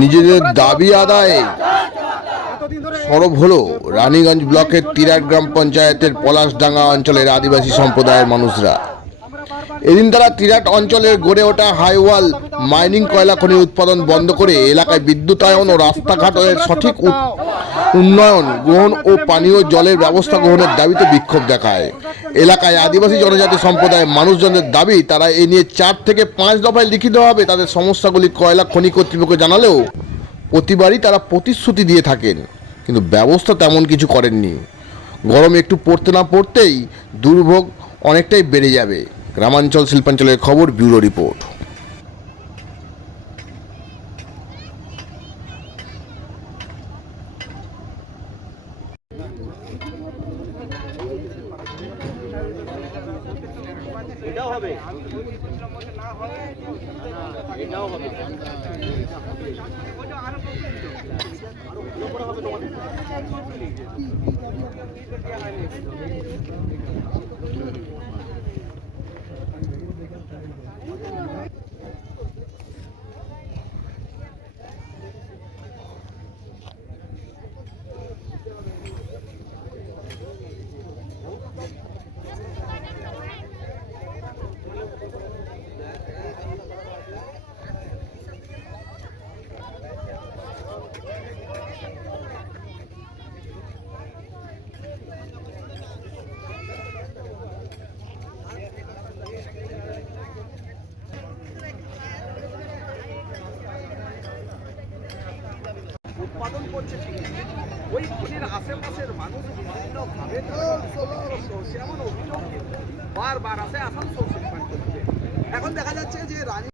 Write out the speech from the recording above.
নিজেদের দাবি আদায়ে সরব হলো রানীগঞ্জ ব্লকের তিরাট গ্রাম পঞ্চায়েতের পলাশডাঙ্গা অঞ্চলের আদিবাসী সম্প্রদায়ের মানুষরা। এদিন তারা তিরাট অঞ্চলের গড়ে ওঠা হাইওয়াল মাইনিং কয়লা খনি উৎপাদন বন্ধ করে এলাকায় বিদ্যুতায়ন ও রাস্তাঘাটের সঠিক উন্নয়ন গ্রহণ ও পানীয় জলের ব্যবস্থা গ্রহণের দাবিতে বিক্ষোভ দেখায়। এলাকায় আদিবাসী জনজাতি সম্প্রদায়ের মানুষজনদের দাবি, তারা এ নিয়ে চার থেকে পাঁচ দফায় লিখিত হবে তাদের সমস্যাগুলি কয়লা খনি কর্তৃপক্ষ জানালেও প্রতিবারই তারা প্রতিশ্রুতি দিয়ে থাকেন, কিন্তু ব্যবস্থা তেমন কিছু করেননি। গরম একটু পড়তে না পড়তেই দুর্ভোগ অনেকটাই বেড়ে যাবে। গ্রামাঞ্চল শিল্পাঞ্চলের খবর, ব্যুরো রিপোর্ট। এটাও হবে। এটাও হবে। উৎপাদন করছে ওই খনির আশেপাশের মানুষ বিভিন্নভাবে এমন অভিযোগ বারবার আসে আসানসোল। এখন দেখা যাচ্ছে যে রানী